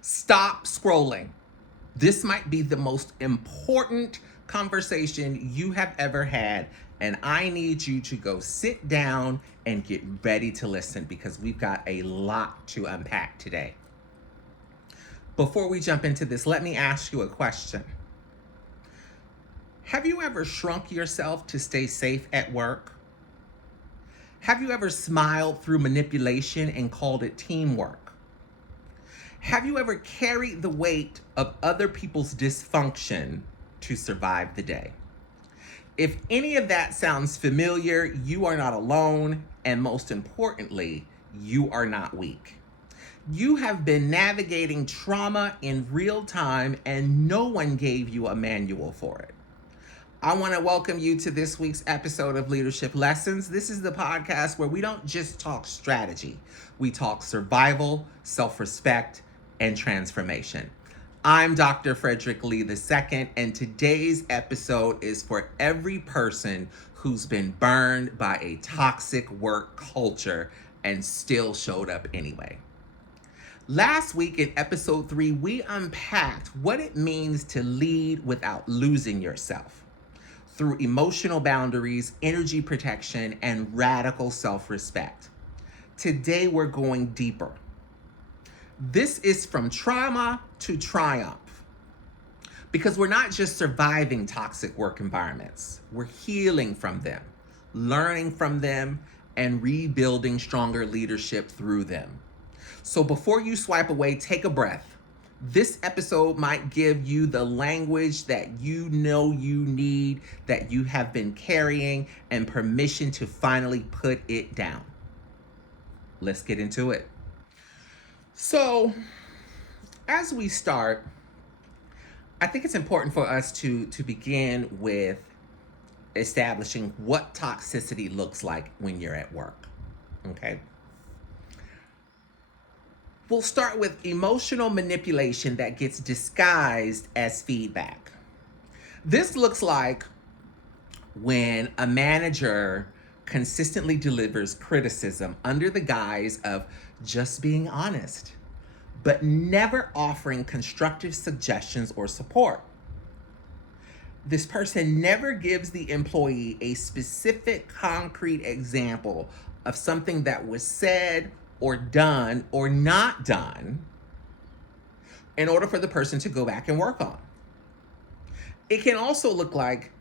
Stop scrolling. This might be the most important conversation you have ever had, and I need you to go sit down and get ready to listen because we've got a lot to unpack today. Before we jump into this, let me ask you a question. Have you ever shrunk yourself to stay safe at work? Have you ever smiled through manipulation and called it teamwork? Have you ever carried the weight of other people's dysfunction to survive the day? If any of that sounds familiar, you are not alone, and most importantly, you are not weak. You have been navigating trauma in real time, and no one gave you a manual for it. I want to welcome you to this week's episode of Leadership Lessons. This is the podcast where we don't just talk strategy. We talk survival, self-respect, and transformation. I'm Dr. Fredrick Lee II, and today's episode is for every person who's been burned by a toxic work culture and still showed up anyway. Last week in episode 3, we unpacked what it means to lead without losing yourself through emotional boundaries, energy protection, and radical self-respect. Today, we're going deeper. This is from trauma to triumph, because we're not just surviving toxic work environments. We're healing from them, learning from them, and rebuilding stronger leadership through them. So before you swipe away, take a breath. This episode might give you the language that you know you need, that you have been carrying, and permission to finally put it down. Let's get into it. So, as we start, I think it's important for us to begin with establishing what toxicity looks like when you're at work, okay? We'll start with emotional manipulation that gets disguised as feedback. This looks like when a manager consistently delivers criticism under the guise of just being honest, but never offering constructive suggestions or support. This person never gives the employee a specific, concrete example of something that was said or done or not done in order for the person to go back and work on. It can also look like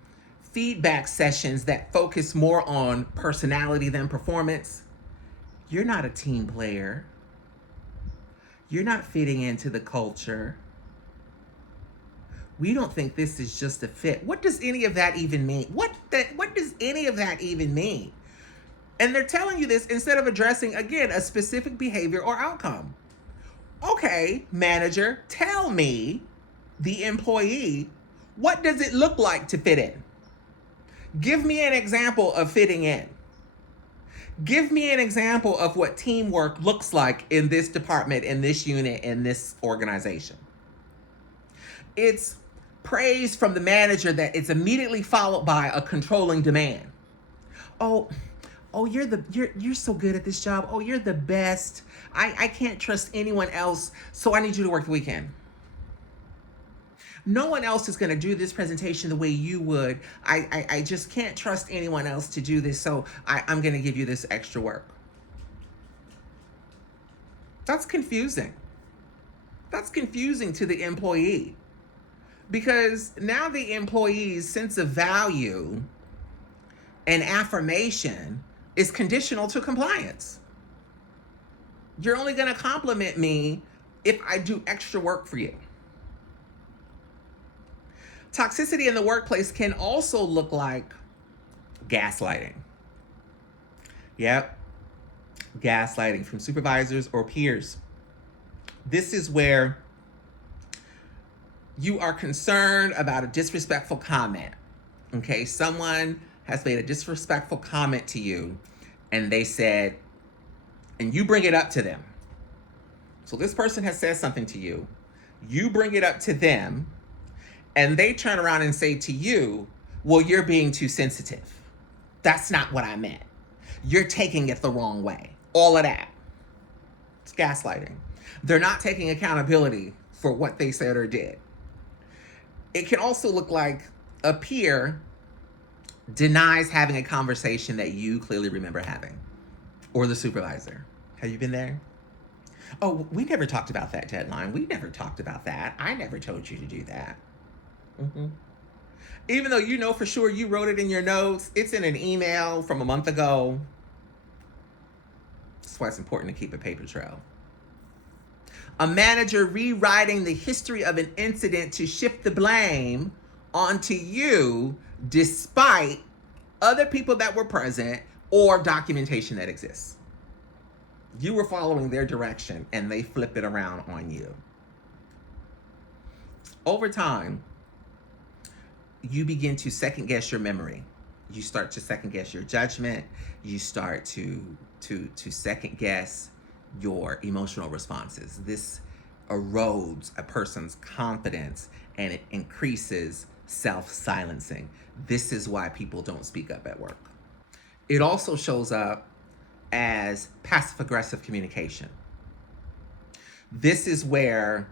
feedback sessions that focus more on personality than performance. You're not a team player. You're not fitting into the culture. We don't think this is just a fit. What does any of that even mean? What does any of that even mean? And they're telling you this instead of addressing, again, a specific behavior or outcome. Okay, manager, tell me, the employee, what does it look like to fit in? Give me an example of fitting in. Give me an example of what teamwork looks like in this department, in this unit, in this organization. It's praise from the manager that it's immediately followed by a controlling demand. Oh, you're so good at this job. Oh, you're the best. I can't trust anyone else, so I need you to work the weekend. No one else is going to do this presentation the way you would. I just can't trust anyone else to do this, so I'm going to give you this extra work. That's confusing. That's confusing to the employee, because now the employee's sense of value and affirmation is conditional to compliance. You're only going to compliment me if I do extra work for you. Toxicity in the workplace can also look like gaslighting. Yep, gaslighting from supervisors or peers. This is where you are concerned about a disrespectful comment. Okay, someone has made a disrespectful comment to you, and they said, and you bring it up to them. So this person has said something to you, you bring it up to them, and they turn around and say to you, well, you're being too sensitive. That's not what I meant. You're taking it the wrong way. All of that. It's gaslighting. They're not taking accountability for what they said or did. It can also look like a peer denies having a conversation that you clearly remember having, or the supervisor. Have you been there? Oh, we never talked about that deadline. We never talked about that. I never told you to do that. Mm-hmm. Even though you know for sure you wrote it in your notes, it's in an email from a month ago. That's why it's important to keep a paper trail. A manager rewriting the history of an incident to shift the blame onto you despite other people that were present or documentation that exists. You were following their direction and they flip it around on you. Over time, you begin to second guess your memory. You start to second guess your judgment. You start to second guess your emotional responses. This erodes a person's confidence and it increases self-silencing. This is why people don't speak up at work. It also shows up as passive-aggressive communication. This is where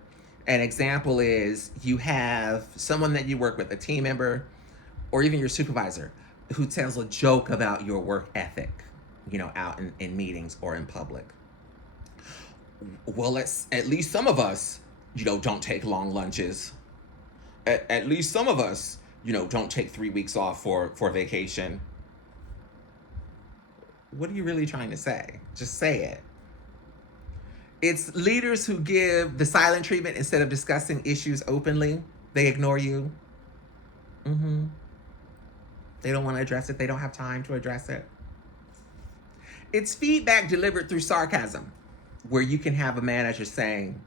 an example is you have someone that you work with, a team member, or even your supervisor, who tells a joke about your work ethic, out in meetings or in public. Well, at least some of us, don't take long lunches. At least some of us, don't take 3 weeks off for vacation. What are you really trying to say? Just say it. It's leaders who give the silent treatment instead of discussing issues openly. They ignore you. They don't want to address it. They don't have time to address it. It's feedback delivered through sarcasm, where you can have a manager saying,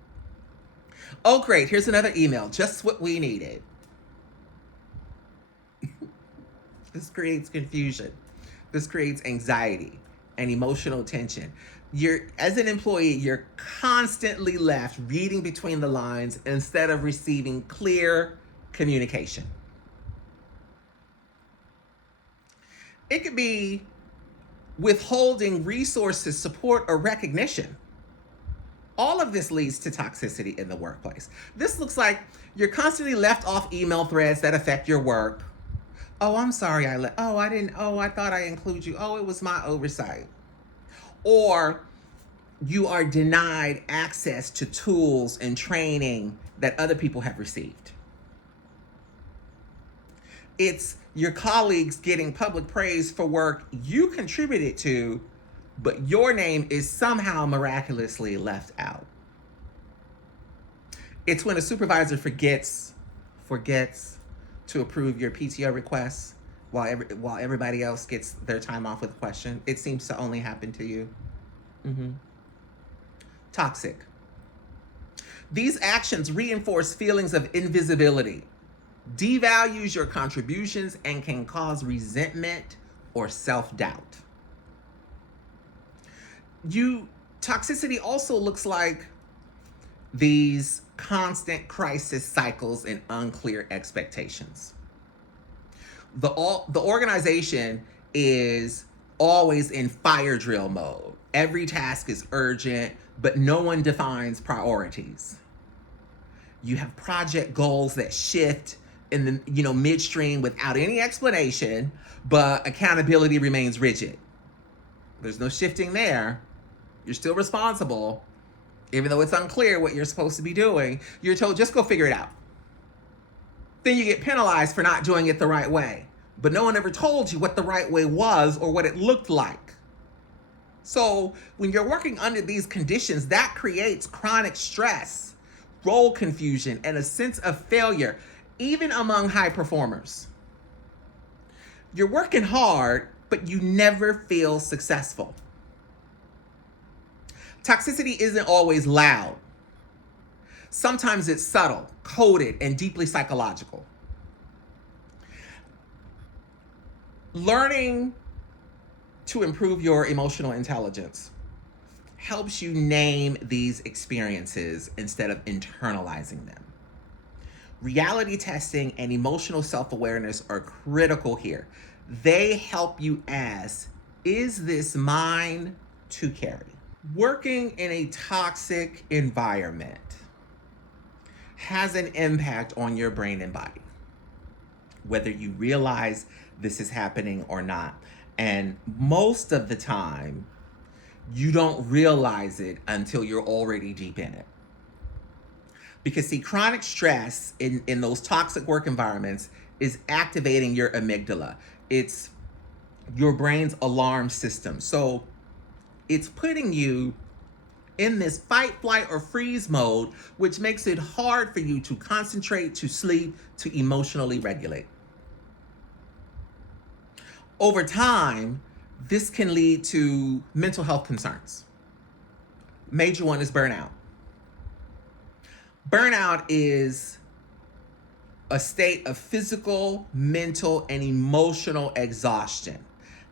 "Oh, great, here's another email, just what we needed." This creates confusion. This creates anxiety and emotional tension. As an employee, you're constantly left reading between the lines instead of receiving clear communication. It could be withholding resources, support, or recognition. All of this leads to toxicity in the workplace. This looks like you're constantly left off email threads that affect your work. "Oh, I'm sorry I didn't. Oh, I thought I included you. Oh, it was my oversight." Or you are denied access to tools and training that other people have received. It's your colleagues getting public praise for work you contributed to, but your name is somehow miraculously left out. It's when a supervisor forgets to approve your PTO requests while everybody else gets their time off with a question. It seems to only happen to you. Toxic. These actions reinforce feelings of invisibility, devalues your contributions, and can cause resentment or self-doubt. Toxicity also looks like these constant crisis cycles and unclear expectations. The organization is always in fire drill mode. Every task is urgent, but no one defines priorities. You have project goals that shift in the midstream without any explanation, but accountability remains rigid. There's no shifting there. You're still responsible, even though it's unclear what you're supposed to be doing. You're told, just go figure it out. Then you get penalized for not doing it the right way. But no one ever told you what the right way was or what it looked like. So when you're working under these conditions, that creates chronic stress, role confusion, and a sense of failure, even among high performers. You're working hard, but you never feel successful. Toxicity isn't always loud. Sometimes it's subtle, coded, and deeply psychological. Learning to improve your emotional intelligence helps you name these experiences instead of internalizing them. Reality testing and emotional self-awareness are critical here. They help you ask, is this mine to carry? Working in a toxic environment has an impact on your brain and body, whether you realize this is happening or not. And most of the time, you don't realize it until you're already deep in it. Because, see, chronic stress in those toxic work environments is activating your amygdala. It's your brain's alarm system. So it's putting you in this fight, flight, or freeze mode, which makes it hard for you to concentrate, to sleep, to emotionally regulate. Over time, this can lead to mental health concerns. Major one is burnout. Burnout is a state of physical, mental, and emotional exhaustion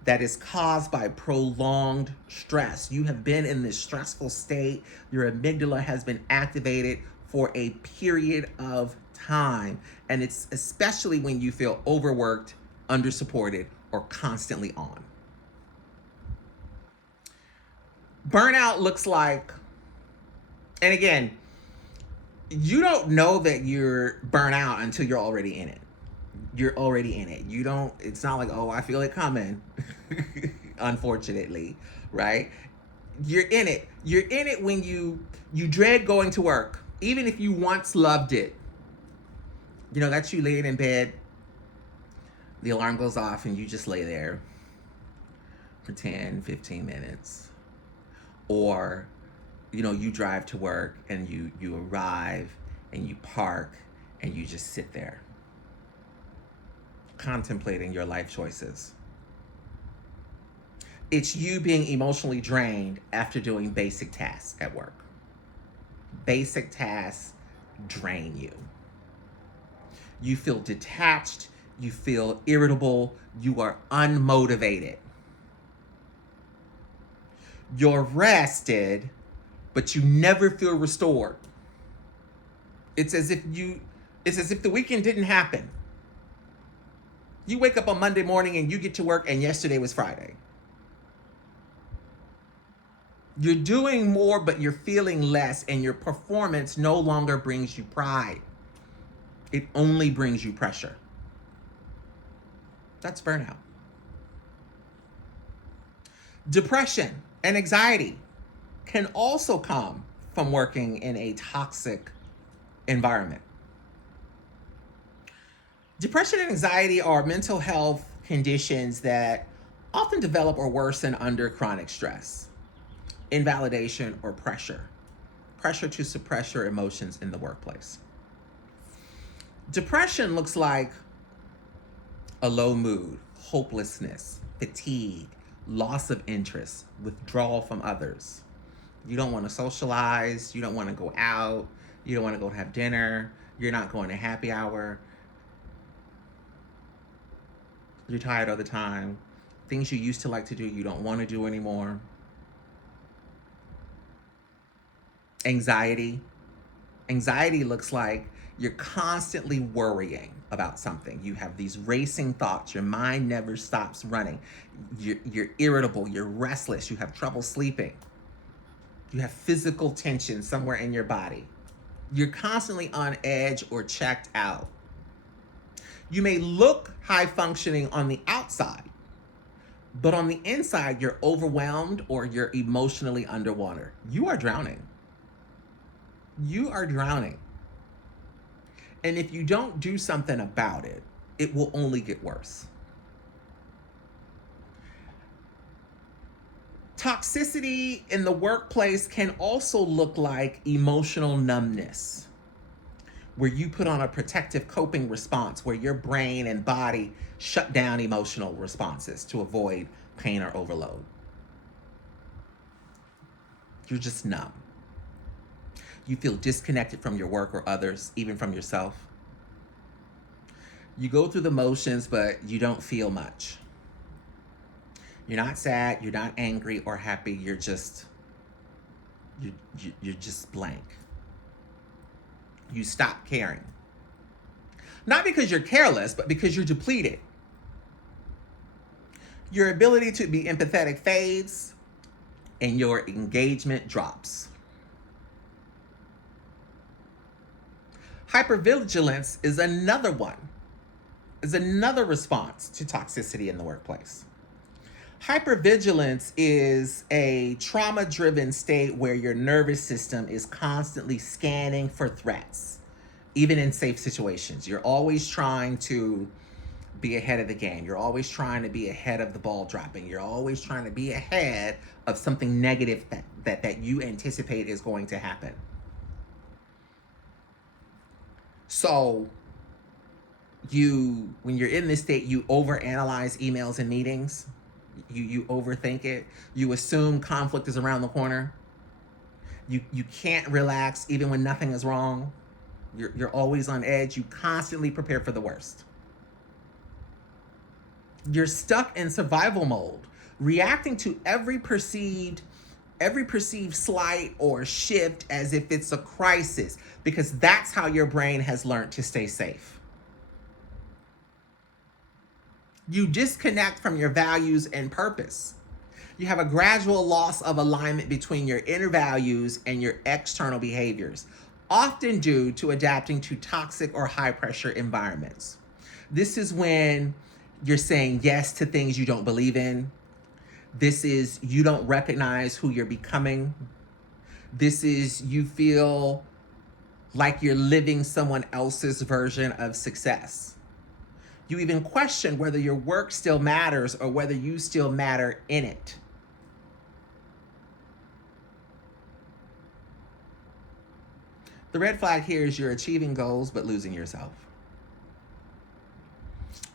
that is caused by prolonged stress. You have been in this stressful state. Your amygdala has been activated for a period of time. And it's especially when you feel overworked, undersupported, or constantly on. Burnout looks like, and again, you don't know that you're burnt out until you're already in it. You're already in it. You don't, it's not like, oh, I feel it coming, unfortunately, right? You're in it. You're in it when you dread going to work, even if you once loved it. You know, that's you laying in bed, the alarm goes off, and you just lay there for 10, 15 minutes. Or, you know, you drive to work and you arrive and you park and you just sit there contemplating your life choices. It's you being emotionally drained after doing basic tasks at work. Basic tasks drain you. You feel detached, you feel irritable, you are unmotivated. You're rested, but you never feel restored. It's as if the weekend didn't happen. You wake up on Monday morning and you get to work and yesterday was Friday. You're doing more, but you're feeling less, and your performance no longer brings you pride. It only brings you pressure. That's burnout. Depression and anxiety can also come from working in a toxic environment. Depression and anxiety are mental health conditions that often develop or worsen under chronic stress, invalidation, or pressure to suppress your emotions in the workplace. Depression looks like a low mood, hopelessness, fatigue, loss of interest, withdrawal from others. You don't want to socialize, you don't want to go out, you don't want to go have dinner, you're not going to happy hour. You're tired all the time. Things you used to like to do, you don't want to do anymore. Anxiety. Anxiety looks like you're constantly worrying about something. You have these racing thoughts. Your mind never stops running. You're irritable. You're restless. You have trouble sleeping. You have physical tension somewhere in your body. You're constantly on edge or checked out. You may look high functioning on the outside, but on the inside, you're overwhelmed or you're emotionally underwater. You are drowning. You are drowning. And if you don't do something about it, it will only get worse. Toxicity in the workplace can also look like emotional numbness, where you put on a protective coping response, where your brain and body shut down emotional responses to avoid pain or overload. You're just numb. You feel disconnected from your work or others, even from yourself. You go through the motions, but you don't feel much. You're not sad, you're not angry or happy, you're just blank. You stop caring. Not because you're careless, but because you're depleted. Your ability to be empathetic fades. and your engagement drops. Hypervigilance is another one, is another response to toxicity in the workplace. Hypervigilance is a trauma-driven state where your nervous system is constantly scanning for threats, even in safe situations. You're always trying to be ahead of the game. You're always trying to be ahead of the ball dropping. You're always trying to be ahead of something negative that you anticipate is going to happen. So when you're in this state, you overanalyze emails and meetings. You overthink it. You assume conflict is around the corner. You can't relax even when nothing is wrong. You're always on edge. You constantly prepare for the worst. You're stuck in survival mode, reacting to every perceived slight or shift as if it's a crisis, because that's how your brain has learned to stay safe. You disconnect from your values and purpose. You have a gradual loss of alignment between your inner values and your external behaviors, often due to adapting to toxic or high pressure environments. This is when you're saying yes to things you don't believe in. This is you don't recognize who you're becoming. This is you feel like you're living someone else's version of success. You even question whether your work still matters or whether you still matter in it. The red flag here is you're achieving goals but losing yourself.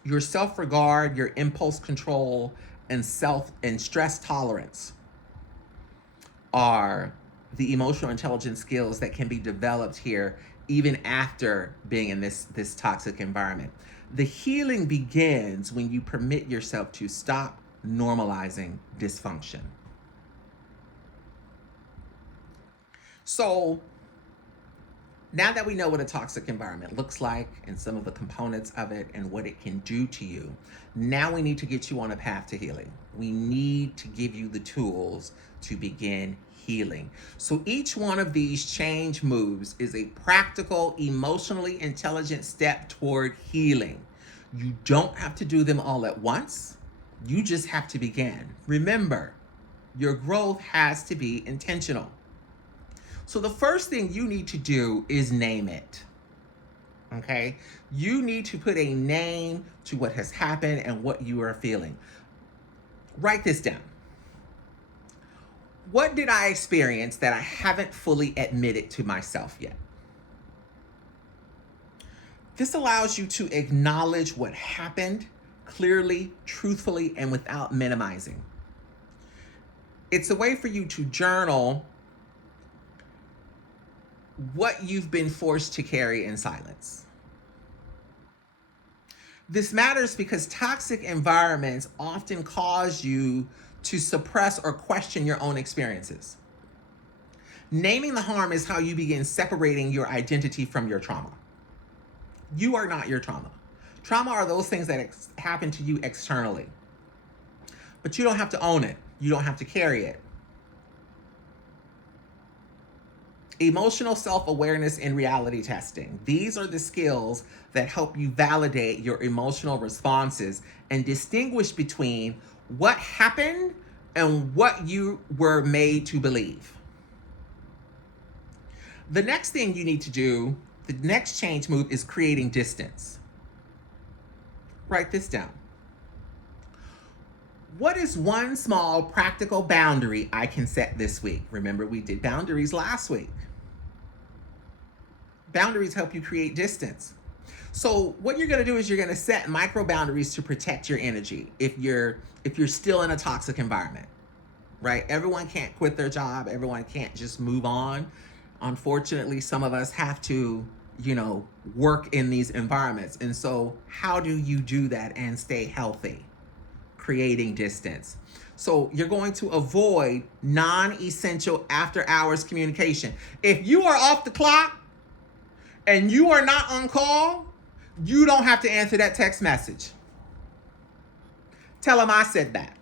Your self-regard, your impulse control, and stress tolerance are the emotional intelligence skills that can be developed here even after being in this toxic environment. The healing begins when you permit yourself to stop normalizing dysfunction. So now that we know what a toxic environment looks like and some of the components of it and what it can do to you, now we need to get you on a path to healing. We need to give you the tools to begin healing. So each one of these change moves is a practical, emotionally intelligent step toward healing. You don't have to do them all at once. You just have to begin. Remember, your growth has to be intentional. So the first thing you need to do is name it. Okay? You need to put a name to what has happened and what you are feeling. Write this down. What did I experience that I haven't fully admitted to myself yet? This allows you to acknowledge what happened clearly, truthfully, and without minimizing. It's a way for you to journal what you've been forced to carry in silence. This matters because toxic environments often cause you to suppress or question your own experiences. Naming the harm is how you begin separating your identity from your trauma. You are not your trauma. Trauma are those things that happen to you externally. But you don't have to own it. You don't have to carry it. Emotional self-awareness and reality testing. These are the skills that help you validate your emotional responses and distinguish between what happened and what you were made to believe. The next thing you need to do, the next change move, is creating distance. Write this down. What is one small practical boundary I can set this week? Remember, we did boundaries last week. Boundaries help you create distance. So what you're going to do is you're going to set micro boundaries to protect your energy if you're still in a toxic environment, right? Everyone can't quit their job. Everyone can't just move on. Unfortunately, some of us have to, work in these environments. And so how do you do that and stay healthy? Creating distance. So you're going to avoid non-essential after hours communication. If you are off the clock and you are not on call, you don't have to answer that text message. Tell them I said that.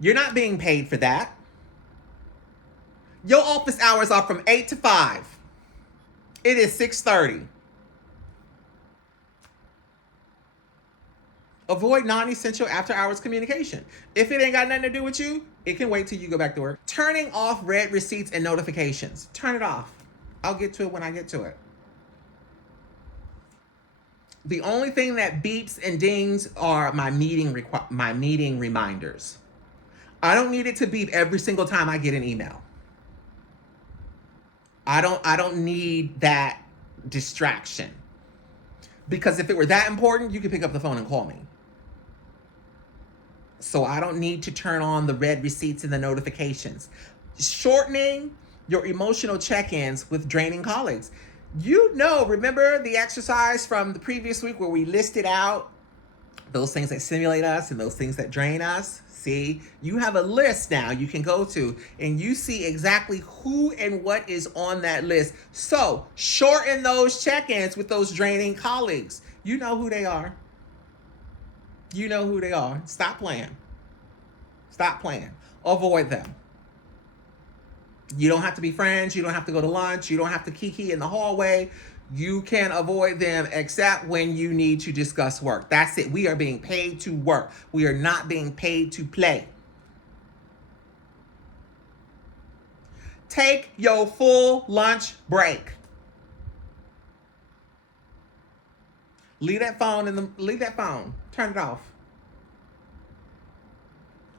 You're not being paid for that. Your office hours are from 8 to 5. It is 6:30. Avoid non-essential after-hours communication. If it ain't got nothing to do with you, it can wait till you go back to work. Turning off red receipts and notifications. Turn it off. I'll get to it when I get to it. The only thing that beeps and dings are my meeting reminders. I don't need it to beep every single time I get an email. I don't need that distraction. Because if it were that important, you could pick up the phone and call me. So I don't need to turn on the red receipts and the notifications. Shortening your emotional check-ins with draining colleagues. Remember the exercise from the previous week where we listed out those things that stimulate us and those things that drain us? See, you have a list now you can go to and you see exactly who and what is on that list. So shorten those check-ins with those draining colleagues. You know who they are. You know who they are. Stop playing. Stop playing. Avoid them. You don't have to be friends. You don't have to go to lunch. You don't have to kiki in the hallway. You can avoid them except when you need to discuss work. That's it. We are being paid to work. We are not being paid to play. Take your full lunch break. Leave that phone. Turn it off.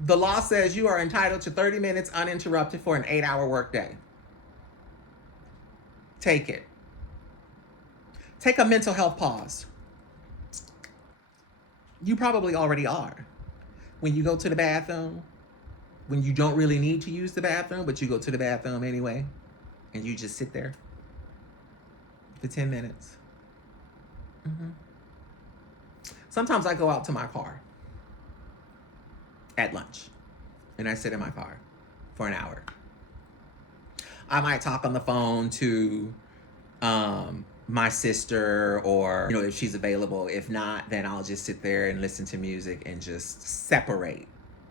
The law says you are entitled to 30 minutes uninterrupted for an 8-hour workday. Take it. Take a mental health pause. You probably already are. When you go to the bathroom, when you don't really need to use the bathroom, but you go to the bathroom anyway, and you just sit there for 10 minutes. Sometimes I go out to my car at lunch, and I sit in my car for an hour. I might talk on the phone to my sister, or if she's available. If not, then I'll just sit there and listen to music and just separate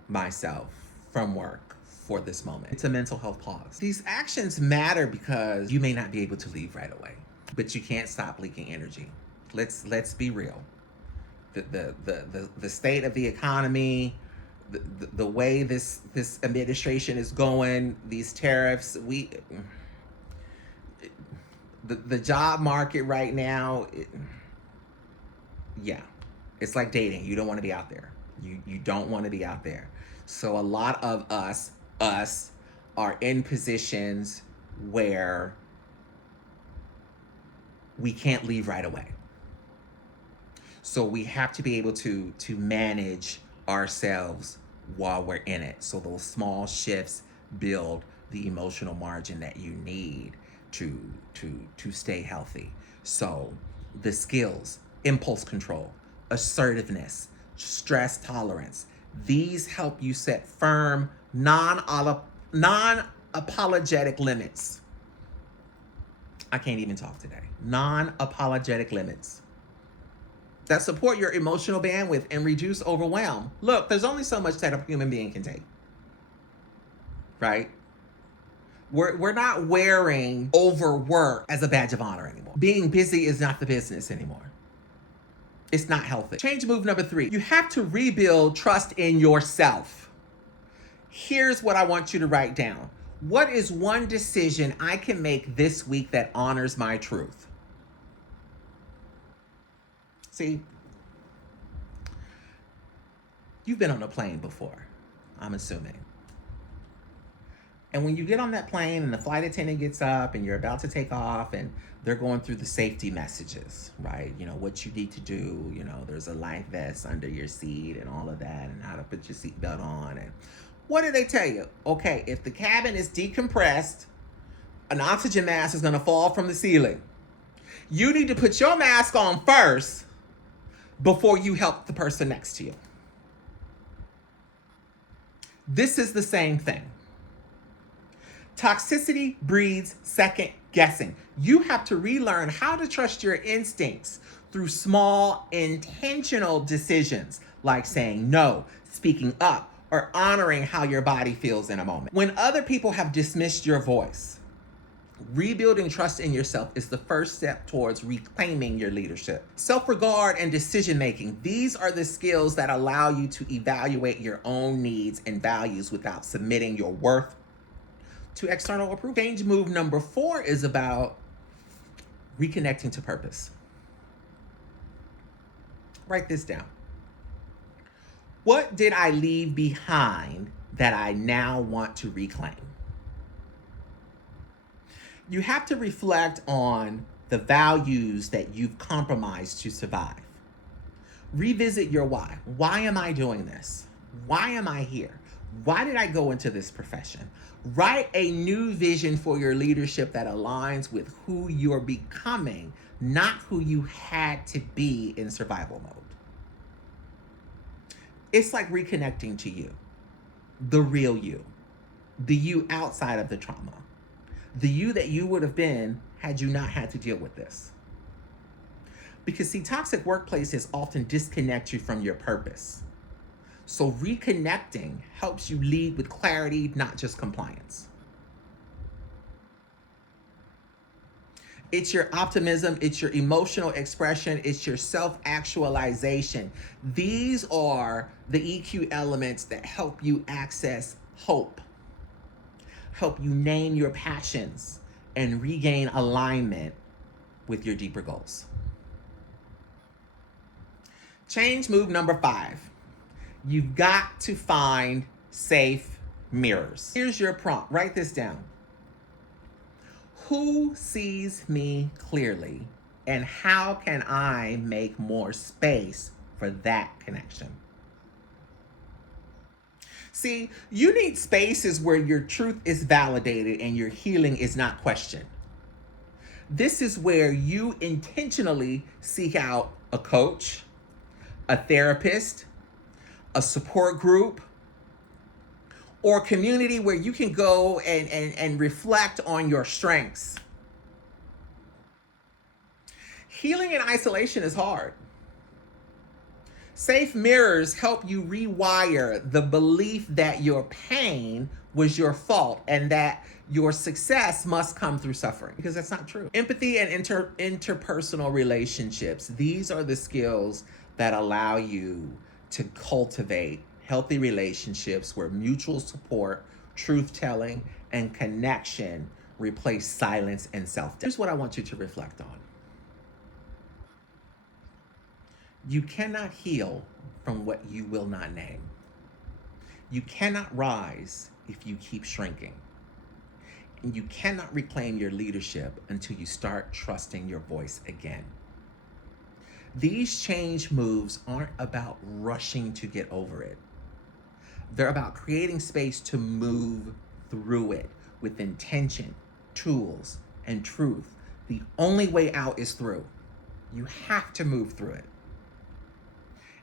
myself from work for this moment. It's a mental health pause. These actions matter because you may not be able to leave right away, but you can't stop leaking energy. Let's be real. The state of the economy, the way this administration is going, these tariffs, the job market right now, it's like dating. You don't want to be out there. You don't want to be out there. So a lot of us are in positions where we can't leave right away. So we have to be able to manage ourselves while we're in it. So those small shifts build the emotional margin that you need to stay healthy. So the skills, impulse control, assertiveness, stress tolerance, these help you set firm, non-apologetic limits. I can't even talk today. Non-apologetic limits that support your emotional bandwidth and reduce overwhelm. Look, there's only so much that a human being can take, right? We're not wearing overwork as a badge of honor anymore. Being busy is not the business anymore. It's not healthy. Change move number 3. You have to rebuild trust in yourself. Here's what I want you to write down. What is one decision I can make this week that honors my truth? See, you've been on a plane before, I'm assuming. And when you get on that plane and the flight attendant gets up and you're about to take off and they're going through the safety messages, right? What you need to do, there's a life vest under your seat and all of that, and how to put your seatbelt on. And what do they tell you? Okay, if the cabin is decompressed, an oxygen mask is going to fall from the ceiling. You need to put your mask on first before you help the person next to you. This is the same thing. Toxicity breeds second guessing. You have to relearn how to trust your instincts through small, intentional decisions like saying no, speaking up, or honoring how your body feels in a moment. When other people have dismissed your voice, rebuilding trust in yourself is the first step towards reclaiming your leadership. Self-regard and decision-making, these are the skills that allow you to evaluate your own needs and values without submitting your worth to external approval. Change move number 4 is about reconnecting to purpose. Write this down. What did I leave behind that I now want to reclaim? You have to reflect on the values that you've compromised to survive. Revisit your why. Why am I doing this? Why am I here? Why did I go into this profession? Write a new vision for your leadership that aligns with who you're becoming, not who you had to be in survival mode. It's like reconnecting to you, the real you, the you outside of the trauma, the you that you would have been had you not had to deal with this. Because see, toxic workplaces often disconnect you from your purpose. So reconnecting helps you lead with clarity, not just compliance. It's your optimism, it's your emotional expression, it's your self-actualization. These are the EQ elements that help you access hope, help you name your passions, and regain alignment with your deeper goals. Change move number 5. You've got to find safe mirrors. Here's your prompt. Write this down. Who sees me clearly, and how can I make more space for that connection? See, you need spaces where your truth is validated and your healing is not questioned. This is where you intentionally seek out a coach, a therapist, a support group, or community where you can go and reflect on your strengths. Healing in isolation is hard. Safe mirrors help you rewire the belief that your pain was your fault and that your success must come through suffering, because that's not true. Empathy and interpersonal relationships, these are the skills that allow you to cultivate healthy relationships where mutual support, truth-telling, and connection replace silence and self-doubt. Here's what I want you to reflect on. You cannot heal from what you will not name. You cannot rise if you keep shrinking. And you cannot reclaim your leadership until you start trusting your voice again. These change moves aren't about rushing to get over it. They're about creating space to move through it with intention, tools, and truth. The only way out is through. You have to move through it.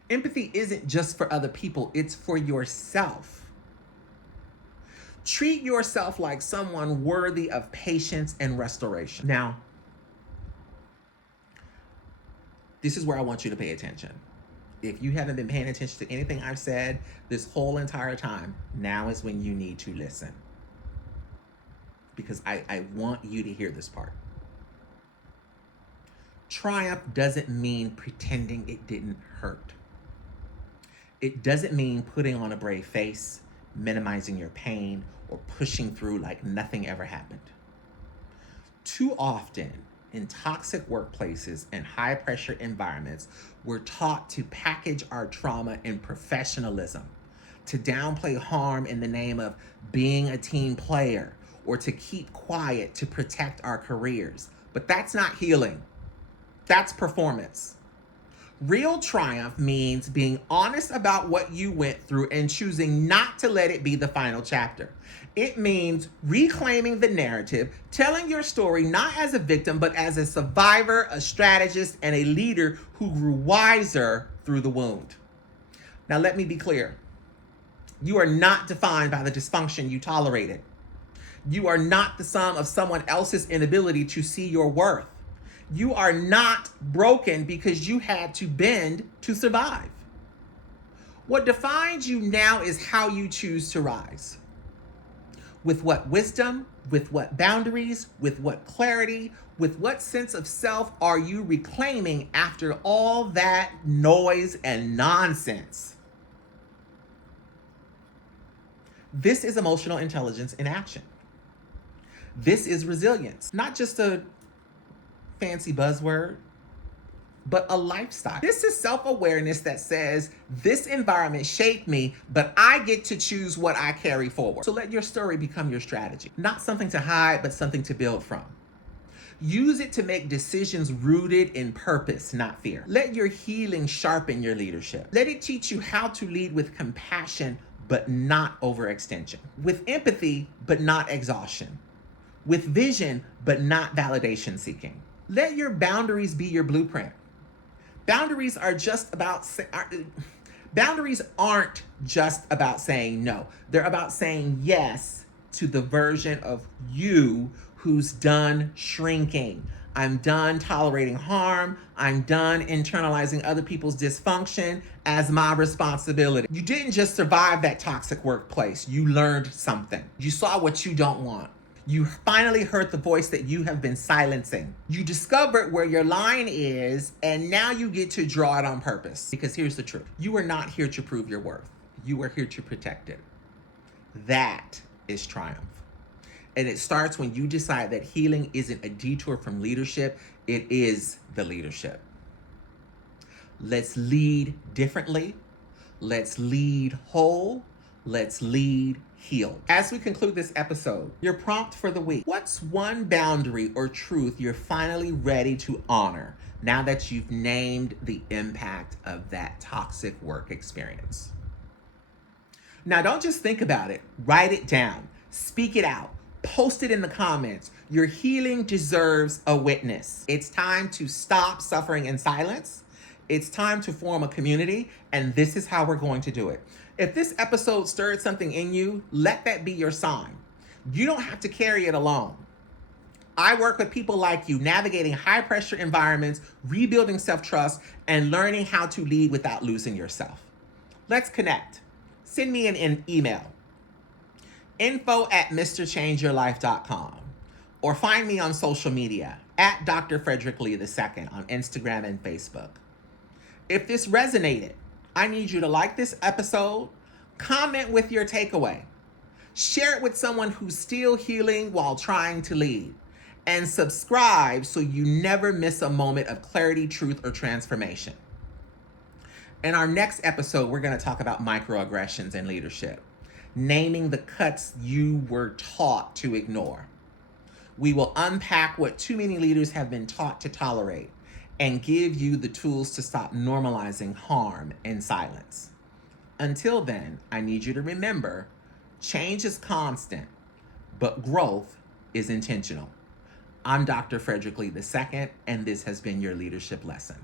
Empathy isn't just for other people, it's for yourself. Treat yourself like someone worthy of patience and restoration. Now, this is where I want you to pay attention. If you haven't been paying attention to anything I've said this whole entire time, now is when you need to listen. Because I want you to hear this part. Triumph doesn't mean pretending it didn't hurt. It doesn't mean putting on a brave face, minimizing your pain, or pushing through like nothing ever happened. Too often, in toxic workplaces and high-pressure environments, we're taught to package our trauma in professionalism, to downplay harm in the name of being a team player, or to keep quiet to protect our careers. But that's not healing. That's performance. Real triumph means being honest about what you went through and choosing not to let it be the final chapter. It means reclaiming the narrative, telling your story not as a victim, but as a survivor, a strategist, and a leader who grew wiser through the wound. Now, let me be clear. You are not defined by the dysfunction you tolerated. You are not the sum of someone else's inability to see your worth. You are not broken because you had to bend to survive. What defines you now is how you choose to rise. With what wisdom, with what boundaries, with what clarity, with what sense of self are you reclaiming after all that noise and nonsense? This is emotional intelligence in action. This is resilience, not just a fancy buzzword, but a lifestyle. This is self-awareness that says, this environment shaped me, but I get to choose what I carry forward. So let your story become your strategy. Not something to hide, but something to build from. Use it to make decisions rooted in purpose, not fear. Let your healing sharpen your leadership. Let it teach you how to lead with compassion, but not overextension. With empathy, but not exhaustion. With vision, but not validation seeking. Let your boundaries be your blueprint. Boundaries aren't just about saying no. They're about saying yes to the version of you who's done shrinking. I'm done tolerating harm. I'm done internalizing other people's dysfunction as my responsibility. You didn't just survive that toxic workplace. You learned something. You saw what you don't want. You finally heard the voice that you have been silencing. You discovered where your line is, and now you get to draw it on purpose. Because here's the truth. You are not here to prove your worth. You are here to protect it. That is triumph. And it starts when you decide that healing isn't a detour from leadership, it is the leadership. Let's lead differently. Let's lead whole. Let's lead healed. As we conclude this episode, your prompt for the week. What's one boundary or truth you're finally ready to honor now that you've named the impact of that toxic work experience? Now, don't just think about it. Write it down. Speak it out. Post it in the comments. Your healing deserves a witness. It's time to stop suffering in silence. It's time to form a community, and this is how we're going to do it. If this episode stirred something in you, let that be your sign. You don't have to carry it alone. I work with people like you, navigating high-pressure environments, rebuilding self-trust, and learning how to lead without losing yourself. Let's connect. Send me an email, info@mrchangeyourlife.com, or find me on social media, @Dr. Fredrick Lee II on Instagram and Facebook. If this resonated, I need you to like this episode, comment with your takeaway, share it with someone who's still healing while trying to lead, and subscribe so you never miss a moment of clarity, truth, or transformation. In our next episode, we're going to talk about microaggressions in leadership, naming the cuts you were taught to ignore. We will unpack what too many leaders have been taught to tolerate and give you the tools to stop normalizing harm in silence. Until then, I need you to remember, change is constant, but growth is intentional. I'm Dr. Fredrick Lee II, and this has been your leadership lesson.